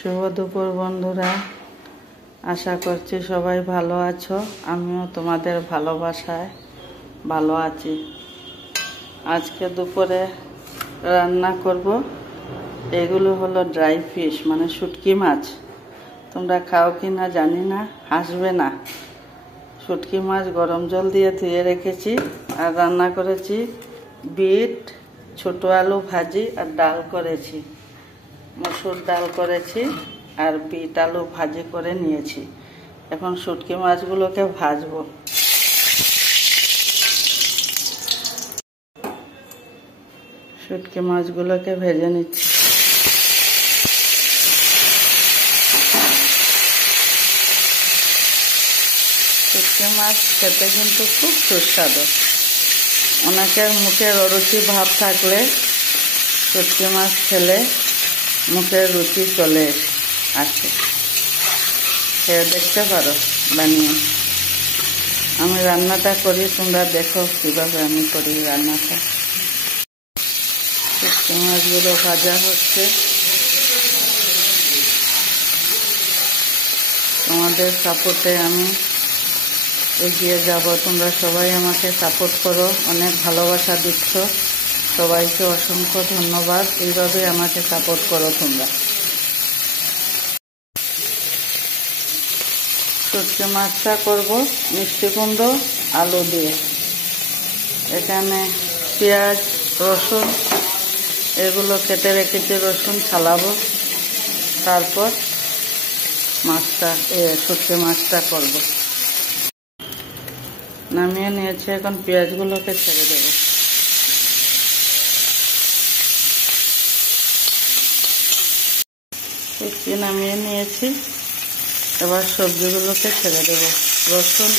শুভ দুপুর বন্ধুরা, আশা করছি সবাই ভালো আছো। আমিও তোমাদের ভালোবাসায় ভালো আছি। আজকে দুপুরে রান্না করব, এগুলো হলো ড্রাই ফিশ, মানে শুটকি মাছ। তোমরা খাও কি না জানি না, হাসবে না। শুটকি মাছ গরম জল দিয়ে ধুয়ে রেখেছি, আর রান্না করেছি বিট, ছোট আলু ভাজি, আর ডাল করেছি, মসুর ডাল করেছি, আর বিট আলু ভাজি করে নিয়েছি। এখন শুটকি মাছগুলোকে ভাজবো। শুটকি মাছগুলোকে ভেজে নিচ্ছি। শুটকি মাছ খেতে কিন্তু খুব সুস্বাদু। অনেকের মুখের অরুচি ভাব থাকলে শুটকি মাছ খেলে মুখের রুচি চলে আসে। খেয়ে দেখতে পারো বানিয়ে। আমি রান্নাটা করি, তোমরা দেখো কীভাবে আমি করি রান্নাটা। শুটকি মাছগুলো ভাজা হচ্ছে। তোমাদের সাপোর্টে আমি এগিয়ে যাব। তোমরা সবাই আমাকে সাপোর্ট করো, অনেক ভালোবাসা দিচ্ছ। সবাইকে অসংখ্য ধন্যবাদ। এইভাবে আমাকে সাপোর্ট করো তোমরা। শুটকি মাছটা করবো মিষ্টি কুমড়ো আলু দিয়ে। এখানে পেঁয়াজ, রসুন এগুলো কেটে রেখেছি, রসুন ছালাবো, তারপর শুটকি মাছটা করব। নামিয়ে নিয়েছি, এখন পেঁয়াজগুলোকে ছেড়ে দেব। শুটকি নামিয়ে নিয়েছি, এবার সবজিগুলোকে ছেড়ে দেব। রসুন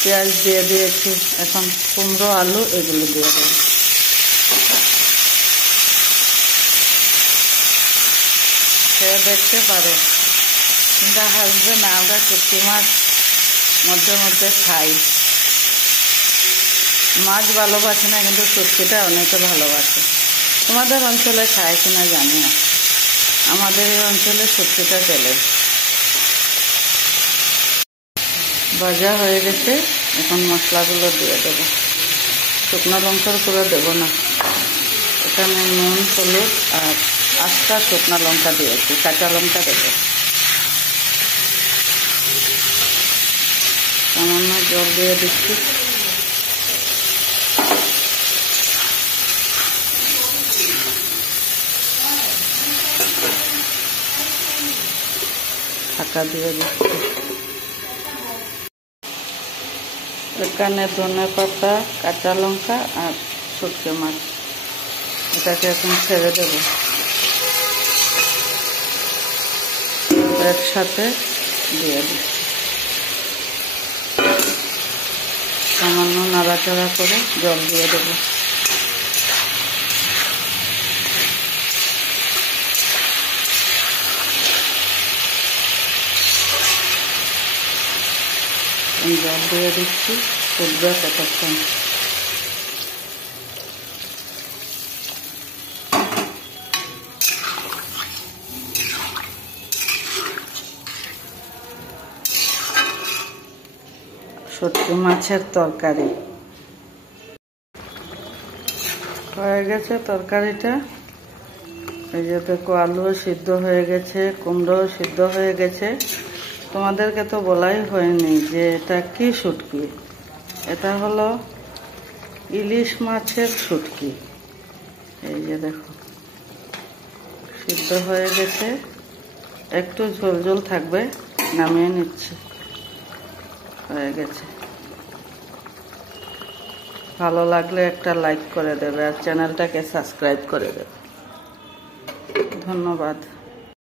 পেঁয়াজ দিয়ে দিয়েছি, এখন কুমড়ো আলু এগুলো দিয়ে দেব। খেয়ে দেখতে পারো, তোমরা হাসবে না। আমরা শুটকি মাছ মধ্যে মধ্যে খাই। মাছ ভালোবাসে না, কিন্তু শুটকিটা অনেকে ভালোবাসে। তোমাদের অঞ্চলে খায় কিনা জানি না, আমাদের এই অঞ্চলে শুটকিটা চলে। ভাজা হয়ে গেছে, এখন মশলাগুলো দিয়ে দেব। শুকনো লঙ্কার গুঁড়ো দেব না, এখানে নুন, হলুদ আর আস্তা শুকনো লঙ্কা দিয়েছি, কাঁচা লঙ্কা দেব। সামান্য জল দিয়ে দিচ্ছি। ঢাকা দিয়ে দিচ্ছি। এখানে ধনে পাতা, কাঁচা লঙ্কা আর শুটকি মাছ, এটাকে এখন ছেড়ে দেব। একসাথে দিয়ে দিচ্ছি। সামান্য নাড়াচাড়া করে জল দিয়ে দেব। জল দিয়ে দিচ্ছি, ফুটবে ততক্ষণ। শুটকি মাছের তরকারি হয়ে গেছে। তরকারিটা এই যে দেখো, আলুও সিদ্ধ হয়ে গেছে, কুমড়োও সিদ্ধ হয়ে গেছে। তোমাদেরকে তো বলাই হয়নি যে এটা কি শুটকি। এটা হলো ইলিশ মাছের শুটকি। এই যে দেখো, সিদ্ধ হয়ে গেছে, একটু ঝোল ঝোল থাকবে, নামিয়ে নিচ্ছি। হয়ে গেছে। ভালো লাগলে একটা লাইক করে দেবে, আর চ্যানেলটাকে সাবস্ক্রাইব করে দেবে। ধন্যবাদ।